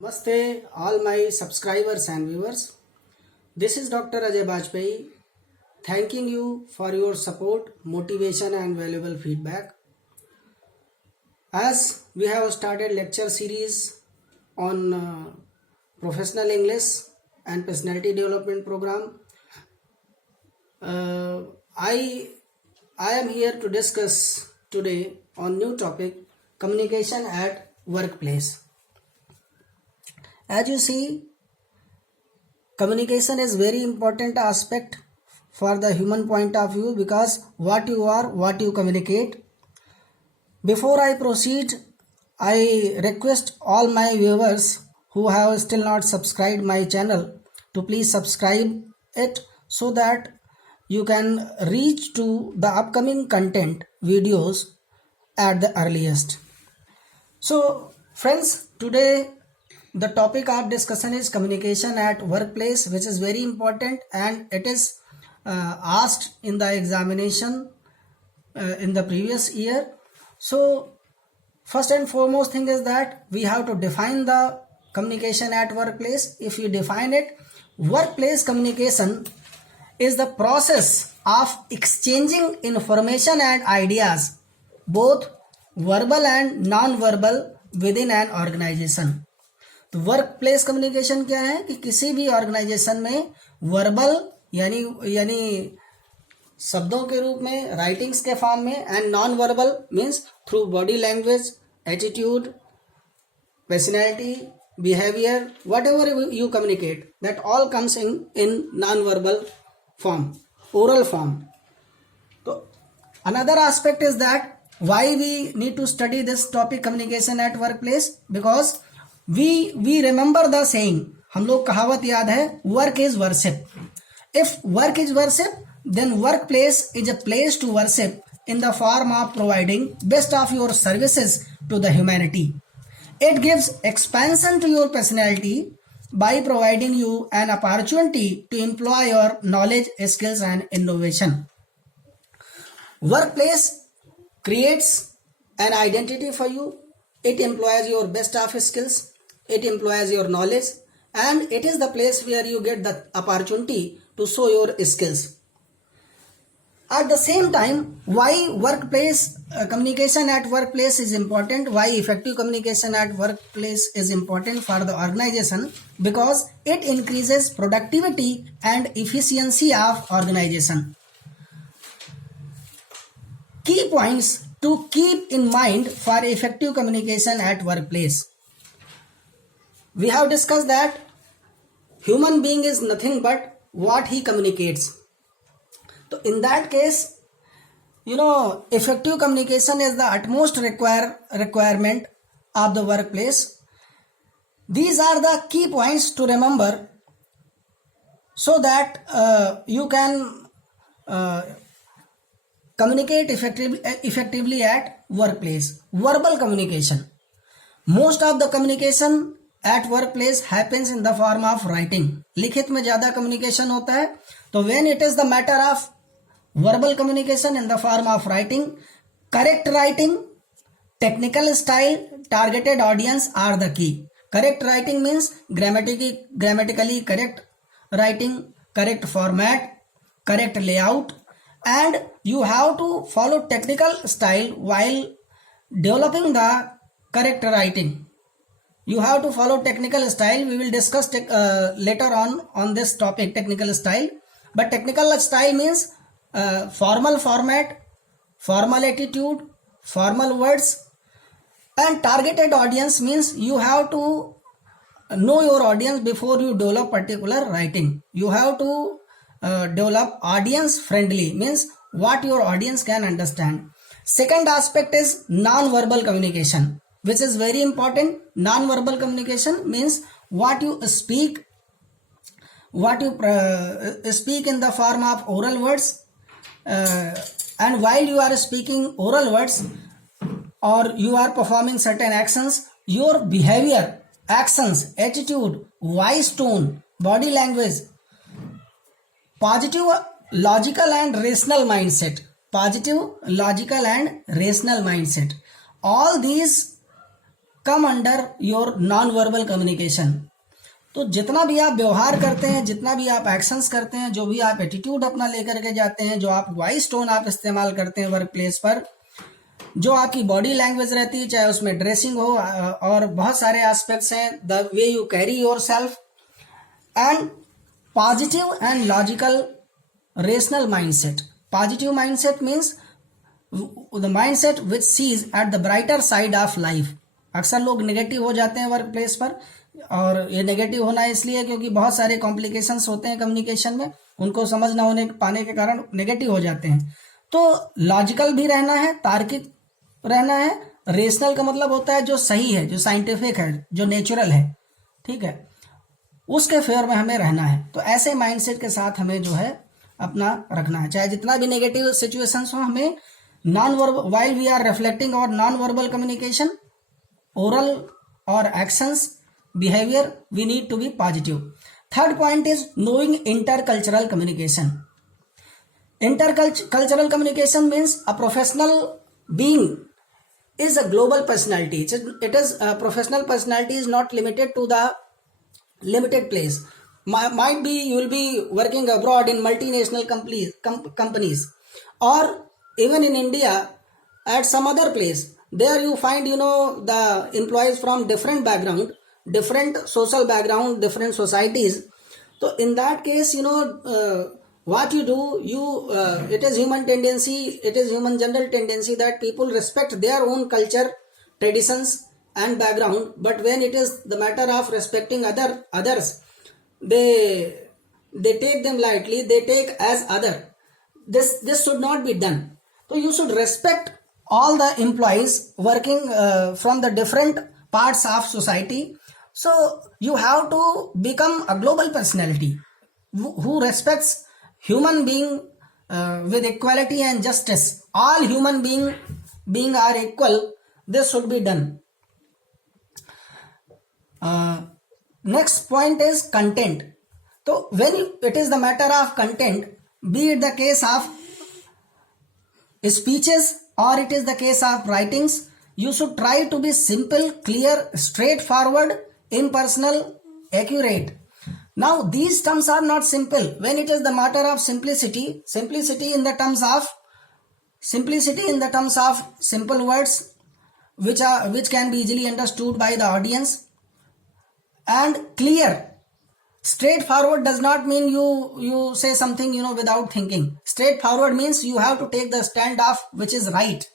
Namaste, all my subscribers and viewers. This is Dr. Ajay Bajpayee, thanking you for your support, motivation, and valuable feedback. As we have started lecture series on professional English and personality development program, uh, I I am here to discuss today on new topic communication at workplace. As you see, communication is very important aspect for the human point of view because what you are, what you communicate. Before I proceed, I request all my viewers who have still not subscribed my channel to please subscribe it so that you can reach to the upcoming content videos at the earliest. So friends, today the topic of discussion is communication at workplace, which is very important and it is asked in the examination in the previous year. So first and foremost thing is that we have to define the communication at workplace. If you define it, workplace communication is the process of exchanging information and ideas, both verbal and non-verbal, within an organization. तो work place communication क्या है कि किसी भी organisation में verbal यानी शब्दों के रूप में, राइटिंग्स के फॉर्म में, and non verbal means through body language, attitude, personality, behaviour, what ever you communicate, that all comes in non verbal form, oral form. तो another aspect is that why we need to study this topic communication at workplace, because we remember the saying, हम लोग कहावत याद है, work is worship. If work is worship, then workplace is a place to worship in the form of providing best of your services to the humanity. It gives expansion to your personality by providing you an opportunity to employ your knowledge, skills and innovation. Workplace creates an identity for you. It employs your best of skills, it employs your knowledge, and it is the place where you get the opportunity to show your skills. At the same time, why workplace communication at workplace is important, why effective communication at workplace is important for the organization, because it increases productivity and efficiency of organization. Key points to keep in mind for effective communication at workplace. We have discussed that human being is nothing but what he communicates. So in that case, effective communication is the utmost requirement of the workplace. These are the key points to remember so that you can communicate effectively at workplace. Verbal communication. Most of the communication at workplace happens in the form of writing. लिखित में ज़्यादा communication होता है. तो when it is the matter of verbal communication in the form of writing, correct writing, technical style, targeted audience are the key. Correct writing means grammatically correct writing, correct format, correct layout, and you have to follow technical style while developing the correct writing. You have to follow technical style. We will discuss later on this topic, technical style. But technical style means formal format, formal attitude, formal words, and targeted audience means you have to know your audience before you develop particular writing. You have to develop audience friendly, means what your audience can understand. Second aspect is non-verbal communication, which is very important. Non-verbal communication means what you speak in the form of oral words, and while you are speaking oral words or you are performing certain actions, your behavior, actions, attitude, voice tone, body language, positive, logical and rational mindset, all these come under your non-verbal communication. तो जितना भी आप व्यवहार करते हैं, जितना भी आप एक्शंस करते हैं, जो भी आप एटीट्यूड अपना लेकर के जाते हैं, जो आप वॉइस टोन आप इस्तेमाल करते हैं वर्क प्लेस पर, जो आपकी बॉडी लैंग्वेज रहती है, चाहे उसमें ड्रेसिंग हो और बहुत सारे एस्पेक्ट्स हैं, the way you carry yourself, and positive and logical rational mindset. Positive mindset means the mindset which sees at the brighter side of life. अक्सर लोग नेगेटिव हो जाते हैं वर्क प्लेस पर, और ये नेगेटिव होना इसलिए क्योंकि बहुत सारे कॉम्प्लिकेशंस होते हैं कम्युनिकेशन में, उनको समझ ना होने पाने के कारण नेगेटिव हो जाते हैं. तो लॉजिकल भी रहना है, तार्किक रहना है. रेशनल का मतलब होता है जो सही है, जो साइंटिफिक है, जो नेचुरल है, ठीक है, उसके फेवर में हमें रहना है. तो ऐसे माइंडसेट के साथ हमें जो है अपना रखना है. चाहे जितना भी नेगेटिव सिचुएशंस हो, हमें non verbal, while we are reflecting our non-verbal communication, oral or actions, behavior, we need to be positive. Third point is knowing intercultural communication. Intercultural communication means a professional being is a global personality. It is a professional personality is not limited to the limited place. Might be you will be working abroad in multinational companies, or even in India at some other place. There you find the employees from different background, different social background, different societies. So in that case, what you do, it is human tendency, it is human general tendency that people respect their own culture, traditions and background. But when it is the matter of respecting others, they take them lightly, they take as other. This should not be done. So you should respect all the employees working from the different parts of society. So you have to become a global personality who respects human being with equality and justice. All human being are equal. This should be done. Next point is content. So when it is the matter of content, be it the case of speeches or it is the case of writings, you should try to be simple, clear, straightforward, impersonal, accurate. Now these terms are not simple. When it is the matter of simplicity in the terms of simple words which can be easily understood by the audience, and clear. Straightforward does not mean you say something without thinking. Straightforward means you have to take the stand of which is right.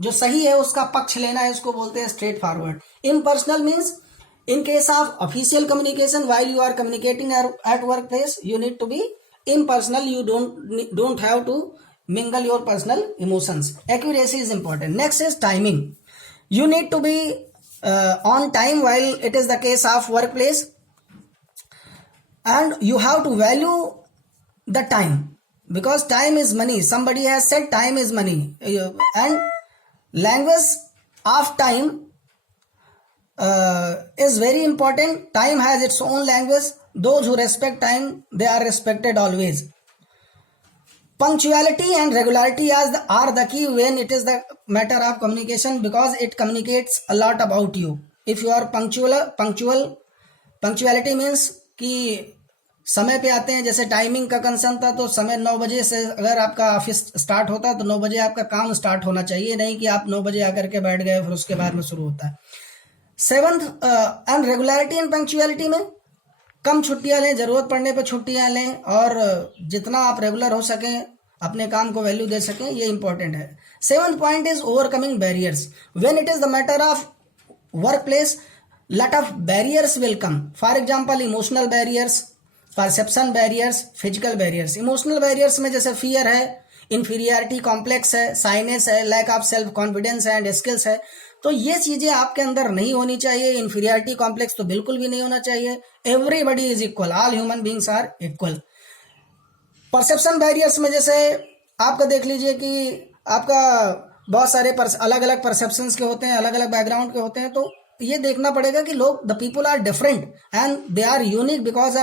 जो सही है उसका पक्ष लेना है, उसको बोलते हैं straightforward. Impersonal means in case of official communication, while you are communicating at workplace, you need to be impersonal. You don't have to mingle your personal emotions. Accuracy is important. Next is timing. You need to be on time while it is the case of workplace, and you have to value the time, because time is money. Somebody has said time is money, and language of time is very important. Time has its own language. Those who respect time, they are respected always. Punctuality and regularity are the key when it is the matter of communication, because it communicates a lot about you. If you are punctuality means कि समय पे आते हैं. जैसे timing का concern था, तो समय 9 बजे से अगर आपका ऑफिस स्टार्ट होता है तो 9 बजे आपका काम स्टार्ट होना चाहिए, नहीं कि आप 9 बजे आकर के बैठ गए फिर उसके बाद में शुरू होता है. 7th and regularity and punctuality में कम छुट्टियां लें, जरूरत पड़ने पर छुट्टियां लें, और जितना आप रेगुलर हो सकें, अपने काम को वैल्यू दे सकें, ये इंपॉर्टेंट है. 7th point is overcoming barriers. When it is the matter of work place, lot of barriers will come. For example, emotional barriers, perception barriers, physical barriers. Emotional barriers में जैसे fear है, inferiority complex है, shyness है, lack of self confidence है and skills है. तो ये चीजें आपके अंदर नहीं होनी चाहिए. inferiority complex तो बिल्कुल भी नहीं होना चाहिए. Everybody is equal. All human beings are equal. perception barriers में जैसे आपका देख लीजिए कि आपका बहुत सारे अलग अलग परसेप्शंस के होते हैं, अलग अलग बैकग्राउंड के होते हैं. तो ये देखना पड़ेगा कि लोग, the people are different and they are unique because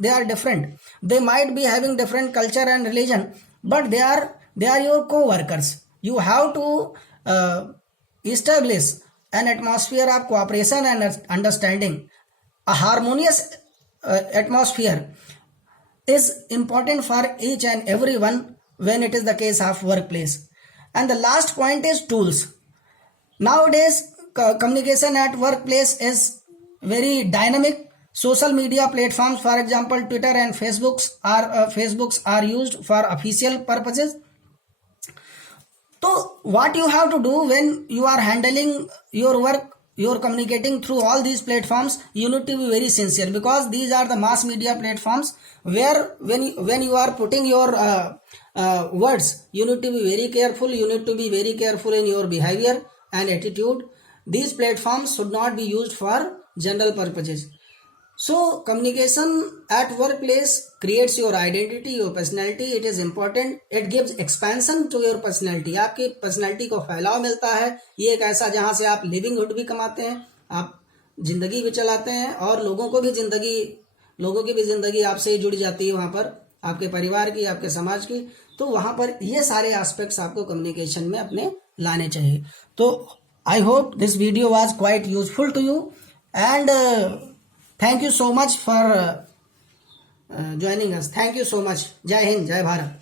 they are different. They might be having different culture and religion, but they are your coworkers. You have to establish an atmosphere of cooperation and understanding. A harmonious atmosphere is important for each and everyone when it is the case of workplace. And the last point is tools. Nowadays communication at workplace is very dynamic. Social media platforms, for example Twitter and Facebooks are used for official purposes. So what you have to do when you are handling your work, you're communicating through all these platforms, you need to be very sincere, because these are the mass media platforms where when you are putting your words, you need to be very careful. You need to be very careful in your behavior and attitude. These platforms should not be used for general purposes. So communication at workplace creates your identity, your personality. It is important. It gives expansion to your personality. आपकी personality को फैलाव मिलता है. ये एक ऐसा जहाँ से आप livelihood भी कमाते हैं, आप जिंदगी भी चलाते हैं, और लोगों की भी जिंदगी आपसे जुड़ जाती है वहाँ पर, आपके परिवार की, आपके समाज की. तो वहाँ पर ये सारे एस्पेक्ट्स आपको कम्युनिकेशन में अपने लाने चाहिए. So I hope this video was quite useful to you, and thank you so much for joining us. Thank you so much. Jai Hind, Jai Bharat.